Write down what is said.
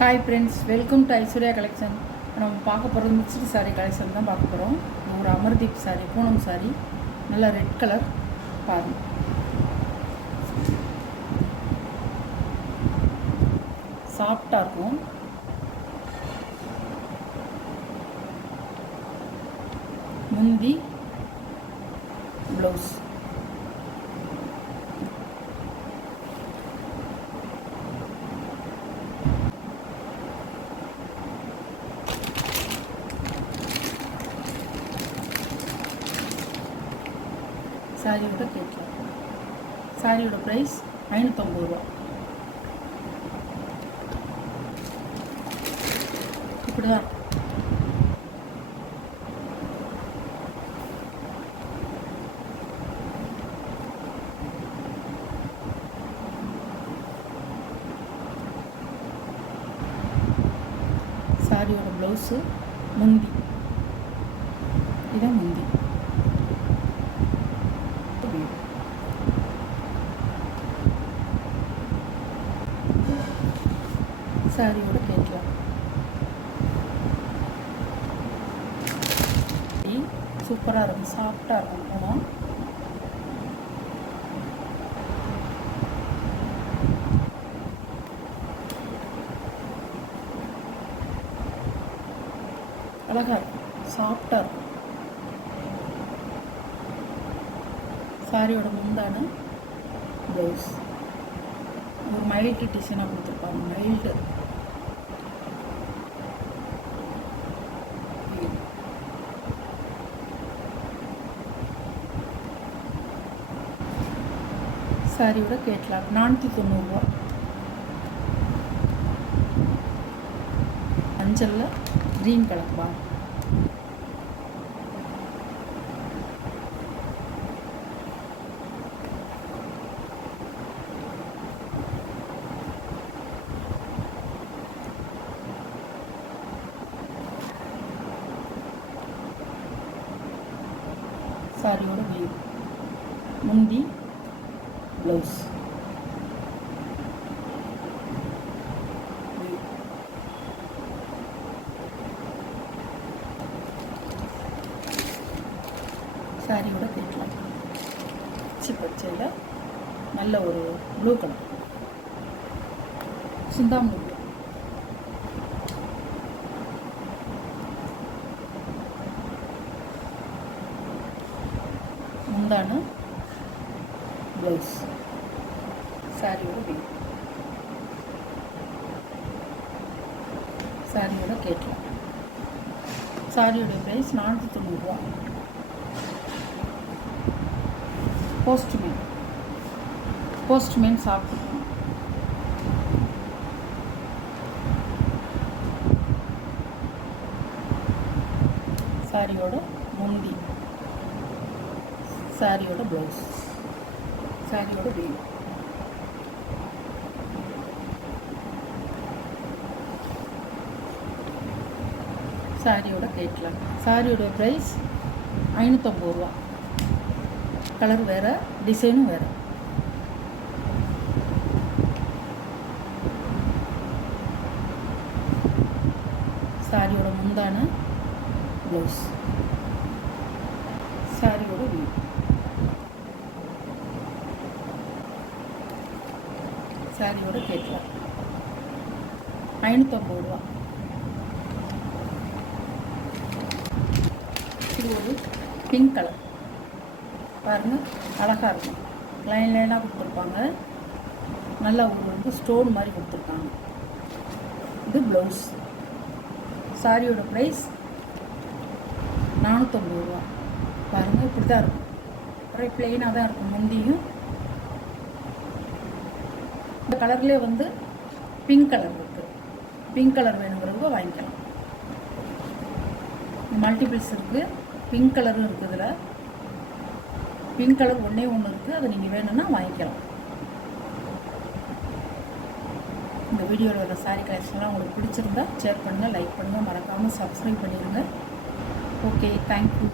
Hi friends, welcome to Aishwarya collection. நம்ம பார்க்க போகிறது மிக்ஸ்டு சாரீ கலெக்ஷன் தான் பார்க்க போகிறோம். ஒரு அமர்தீப் சாரீ, பூனம் சாரீ, நல்லா ரெட் கலர் பாருங்கள். சாஃப்டாக இருக்கும். முந்தி ப்ளவுஸ். சாரியோட கேட்கலாம். சாரியோட ப்ரைஸ் 550 ரூபா. இப்படி தான் சாரியோட ப்ளவுஸு. முந்தி இதான் முந்தி. சாரியோட கேட்கலாம். சூப்பராக இருக்கும், சாஃப்டாக இருக்கும். போனோம் அழகாக இருக்கும், சாஃப்டாக இருக்கும். சாரியோட முந்தான ப்ளவுஸ் ஒரு மைல்டு டிசைனாக கொடுத்துருப்பாங்க. மைல்டு சாரியோட கேட்கலாம். 490 ரூபா. மஞ்சளில் க்ரீன் கலர் பார். சாரியோட வியூ. முந்தி ப்ளவுஸ். சாரியோட கேட்கலாம். பச்சையில் நல்ல ஒரு ப்ளூ கலர், சிந்தாமணி ப்ளூ. முந்தான ப்ளவுஸ். சாரியோட வியூ. சாரியோட கேட்கலாம். சாரியோட ப்ரைஸ் 490 ரூபா. போஸ்ட்மேன் சாப்பிட்டுக்கணும். சாரியோட முந்தி. சாரியோட ப்ளவுஸ். சாரியோட வியூ. சாரியோட கேட்கலாம். சாரியோட ப்ரைஸ் 550 ரூபா. கலர் வேறு, டிசைனும் வேறு. சாரியோட முந்தான ப்ளவுஸ். சாரியோட வியூ. சாரியோட கேட்கலாம். 550 ரூபா. இது ஒரு பிங்க் கலர் பாருங்கள், அழகாக இருக்கும். லைனாக கொடுத்துருப்பாங்க. நல்லா ஒரு ஸ்டோன் மாதிரி கொடுத்துருக்காங்க. இது ப்ளவுஸ். சாரியோட ப்ரைஸ் 450 ரூபா. பாருங்கள், இப்படி தான் இருக்கும். ஒரே ப்ளெயினாக தான் இருக்கும். முந்தியும் இந்த கலர்லேயே பிங்க் கலர் இருக்குது. பிங்க் கலர் வேணுங்கிறவங்க வாங்கிக்கலாம். மல்டிபிள்ஸ் இருக்குது. பிங்க் கலரும் இருக்குது. இதில் பிங்க் கலர் ஒன்றே ஒன்று இருக்குது. அதை நீங்கள் வேணும்னா வாங்கிக்கலாம். இந்த வீடியோவில் உள்ள சாரீ கலெக்ஷன்லாம் உங்களுக்கு பிடிச்சிருந்தா ஷேர் பண்ணுங்கள், லைக் பண்ணுங்கள், மறக்காமல் சப்ஸ்கிரைப் பண்ணிடுங்க. Okay, thank you.